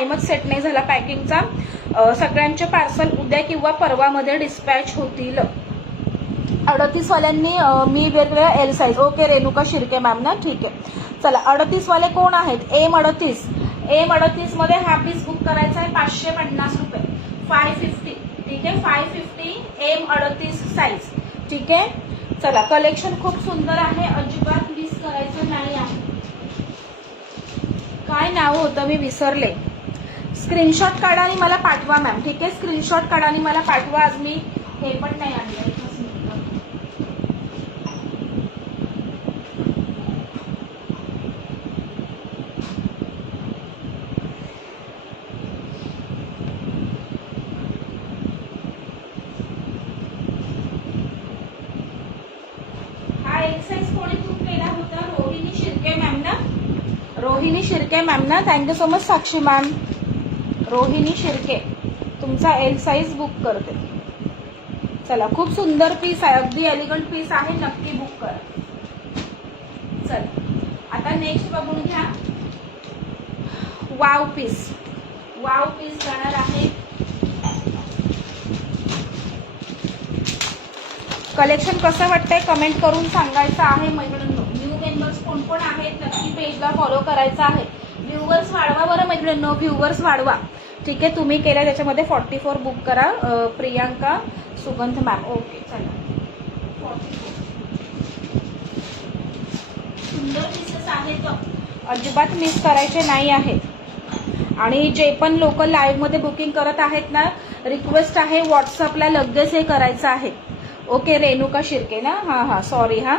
टाइमच सेट नाही झाला पॅकिंगचा. सगळ्यांचे पार्सल उद्या किंवा परवामध्ये डिस्पॅच होतील. 38 वाल्यांनी मी वेगवेगळ्या L size. Okay Renuka Shirke ma'am ना, ठीक आहे. चला 38 वाले कोण आहेत? एम38 मध्ये हा पीस बुक करायचा आहे 550 रुपये, 550. ठीक आहे, 550 M38 साईज. ठीक आहे. चला कलेक्शन खूप सुंदर आहे, अजिबात मिस करायचं नाही आहे. काय नाव होतं मी विसरले. स्क्रीनशॉट काढा आणि मला पाठवा मॅम. ठीक आहे, स्क्रीनशॉट काढा आणि मला पाठवा. आज मी हे पण नाही आणलं. हा एक्सरसाइज कोणी बुक केला होता? रोहिणी शिर्के मॅम ना, रोहिणी शिर्के मॅम ना. थँक्यू सो मच साक्षी मॅम. रोहिणी शिर्के तुमचा एल साईज बुक करते. चला खूप सुंदर पीस आहे, अगदी एलिगंट पीस आहे, नक्की बुक करा. चला आता नेक्स्ट बघून घ्या. वाव पीस जाणार आहे. कलेक्शन कसं वाटतंय कमेंट करून सांगायचं आहे मैत्रिणींनो. न्यू मेंबर्स कोण कोण आहेत नक्की पेजला फॉलो करायचं आहे. व्ह्यूवर्स वाढवा बरं मैत्रिणींनो, व्ह्यूवर्स वाढवा. ठीक आहे, तुम्ही केलं त्याच्यामध्ये 44 बुक करा. प्रियांका सुगंध मॅम. ओके चला 44 सुंदर पीसेस आहेत, अजिबात मिस करायचे नाही आहेत. आणि जे पण लोक लाईव्ह मध्ये बुकिंग करत आहेत ना, रिक्वेस्ट आहे व्हॉट्सअपला लगेच हे करायचं आहे. ओके रेणुका शिर्के ना, हा सॉरी. हा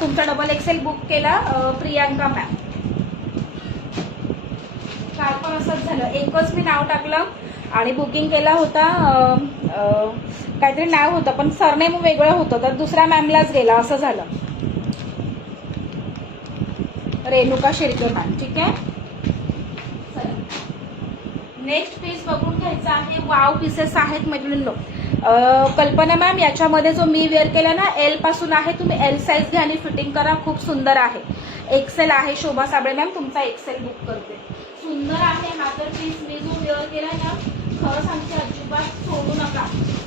तुमचा डबल एक्सेल बुक केला प्रियांका मॅम. काल पण असंच झालं, एकच मी नाव टाकलं आणि बुकिंग केला होता. काहीतरी नाव होतं पण सरनेम वेगळं होतं, तर दुसऱ्या मॅमलाच गेला, असं झालं. रेणुका शिर्के मॅम. ठीक आहे, नेक्स्ट पीस बघून घ्यायचा आहे. वाव पीसेस आहेत मैत्रिणींनो. कल्पना मॅम याच्यामध्ये जो मी वेअर केला ना, एल पासून आहे, तुम्ही एल साईज घ्या आणि फिटिंग करा, खूप सुंदर आहे. एक्सेल आहे. शोभा साबळे मॅम तुमचा एक्सेल बुक करते. सुंदर आहे हा तर पीस. मी जो वेअर केला ना, खरं सांगते अजिबात सोडू नका.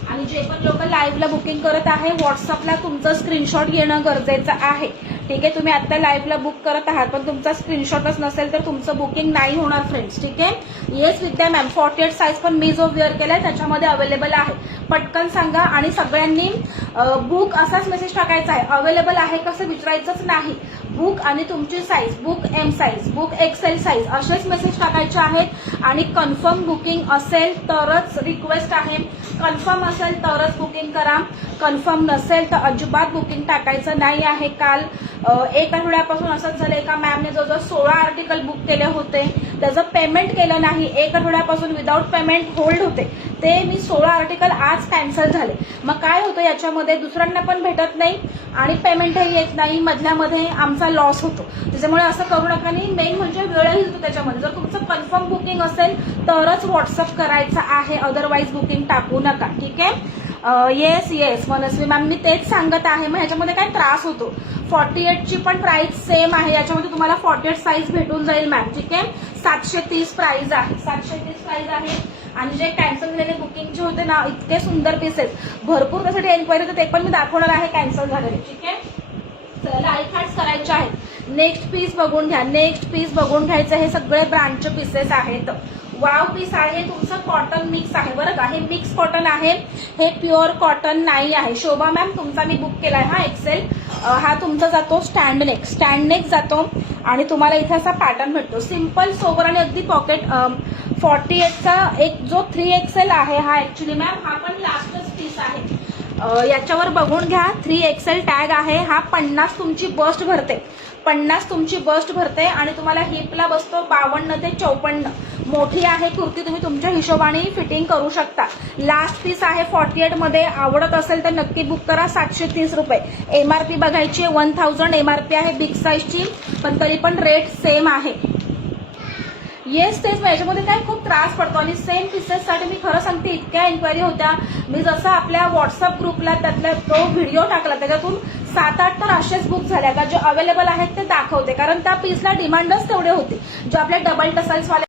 आणि जे पण लोक लाईव्हला बुकिंग करत आहे, व्हॉट्सअपला तुमचं स्क्रीनशॉट घेणं गरजेचं आहे. ठीक आहे, तुम्ही आता लाईव्हला बुक करत आहात पण तुमचा स्क्रीनशॉटच नसेल तर तुमचं बुकिंग नाही होणार फ्रेंड्स. ठीक आहे. येस विद्या मॅम 48 साईज पण मी जो वेअर केलाय त्याच्यामध्ये अवेलेबल आहे. पटकन सांगा आणि सगळ्यांनी बुक असाच मेसेज टाकायचा आहे. अवेलेबल आहे कसं विचारायचंच नाही. बुक आणि तुमची size, book M size, book XL size असेच मेसेज टाकायचे आहेत. आणि कन्फर्म बुकिंग असेल तरच रिक्वेस्ट आहे, कन्फर्म असेल तरच बुकिंग करा. कन्फर्म नसेल तर अजिबात बुकिंग टाकायचं नाही आहे. काल एक आठवड्यापासून असंच झालं, एका मॅमने जवळजवळ 16 आर्टिकल बुक केले होते, त्याचं पेमेंट केलं नाही. एक आठवड्यापासून विदाऊट पेमेंट होल्ड होते, ते मी 16 आर्टिकल आज कॅन्सल झाले. मग काय होतं याच्यामध्ये, दुसऱ्यांना पण भेटत नाही आणि पेमेंटही येत नाही, मधल्यामध्ये आमचा लॉस होतो. त्याच्यामुळे असं करू नका. आणि मेन म्हणजे वेळही होतो त्याच्यामध्ये. जर तुमचं कन्फर्म बुकिंग असेल तरच व्हॉट्सअप करायचं आहे, अदरवाईज बुकिंग टाकू नका. ठीक आहे. येस मनस्वी मॅम मी तेच सांगत आहे. मग ह्याच्यामध्ये काय त्रास होतो. 48 ची पण प्राइस सेम आहे, याच्यामध्ये तुम्हाला 48 साईज भेटून जाईल मॅम. ठीक आहे. 730 प्राइस आहे, 730 प्राइस आहे. आणि जे कॅन्सल झालेले बुकिंगचे होते ना, इतके सुंदर पीसेस, भरपूर त्यासाठी एन्क्वायरी होते, ते पण मी दाखवणार आहे कॅन्सल झालेले. ठीक आहे. चला लाईक हार्ट्स करायचे आहेत. नेक्स्ट पीस बघून घ्या. नेक्स्ट पीस बघून घ्यायचं. हे सगळे ब्रँडचे पीसेस आहेत. वाव पीस आहे, तुमचं कॉटन मिक्स आहे बरं का. हे मिक्स कॉटन आहे, हे प्युअर कॉटन नाही आहे. शोभा मॅम तुमचा मी बुक केलाय हा एक्सेल. हा तुमचा जातो स्टँड नेक जातो आणि तुम्हाला इथे असा पॅटर्न भेटतो, सिम्पल सोबर आणि अगदी पॉकेट. 48चा एक जो 3XL आहे हा ऍक्च्युली मॅम हा पण लास्टच पीस आहे. याच्यावर बघून घ्या 3XL टॅग आहे. हा 50 तुमची बस्ट भरते, 50 तुमची बस्ट भरते आणि तुम्हाला हिपला बसतो 52 ते 54. मोठी आहे कुर्ती, तुम्ही तुमच्या हिशोबाने फिटिंग करू शकता. लास्ट पीस आहे 48 मध्ये. आवडत असेल तर नक्की बुक करा. 730 रुपये एमआरपी बघायची, 1000 एमआरपी आहे बिग साईजची, पण तरी पण रेट सेम आहे. येस तेच, याच्यामध्ये काय खूप त्रास पडतो. आणि सेम पीसेससाठी मी खरं सांगते इतक्या एन्क्वायरी होत्या. मी जसं आपल्या व्हॉट्सअप ग्रुपला त्यातला तो व्हिडिओ टाकला, त्याच्यातून 7-8 तर असेच बुक झाले. आता जे अवेलेबल आहेत ते दाखवते, कारण त्या पीसला डिमांडच तेवढे होते, जे आपल्या डबल टसल्स वाले